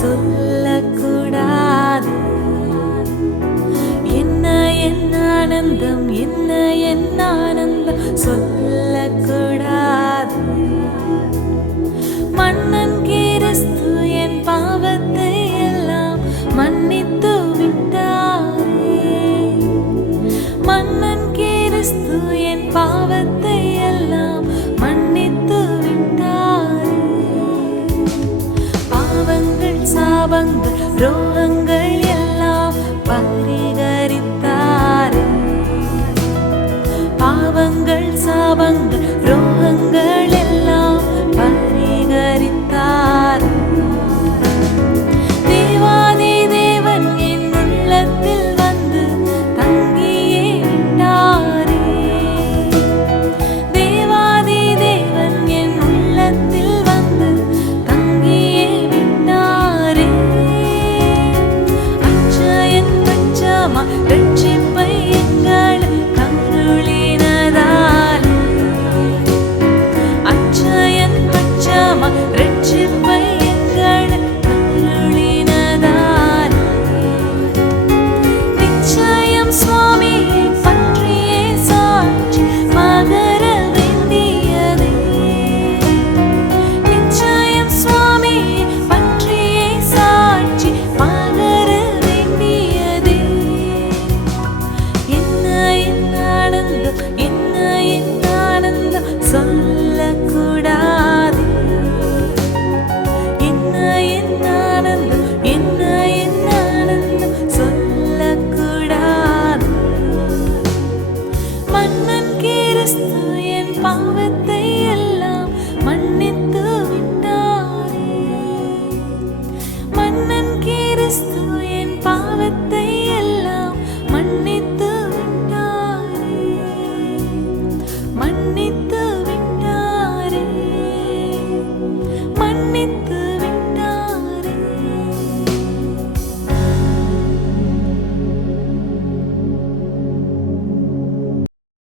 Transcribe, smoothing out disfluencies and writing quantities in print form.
சொல்லக்கூடாது. என்ன என்ன ஆனந்தம், என்ன என்ன ஆனந்தம் சொல்லக்கூடாது. மன்னன் கிறிஸ்து என் பாவத்தை எல்லாம் மன்னித்து விட்டாரே. மன்னன் கிறிஸ்து என் பாவத்தை எல்லாம் மன்னித்து விட்டாரே. பாவங்கள் சாபங்கள் ரோகங்கள் எல்லாம் பரிகரித்தாரே. பாவங்கள் சாபங்கள் ரோகங்கள் எல்லாம் பரிகரித்தாரே. தேவாதி தேவன் என் உள்ளத்தில் வந்து தங்கியே விட்டாரே. தேவாதி தேவன் என் உள்ளத்தில் வந்து தங்கியே விட்டாரே. அச்சயன் பச்சமா ரட்சிப்பை எங்கள் கருளினதாலே. அச்சயன் பச்சமா ரட்சிப்பை எங்கள் கருளினதாலே. நிச்சயம் சுவாமியை பற்றியே சாட்சி பகர வேண்டியதே. நிச்சயம் சுவாமியை பற்றியே சாட்சி பகர வேண்டியதே. என்ன என்ன ஆனந்தம், என்ன என்ன ஆனந்தம் சொல்லக்கூடாது. என்ன என்ன ஆனந்தம், என்ன என்ன ஆனந்தம் சொல்லக்கூடாது. மன்னன் கிறிஸ்து என் பாவத்தை எல்லாம் மன்னித்து விட்டாரே. மன்னன் கிறிஸ்து என் பாவத்தை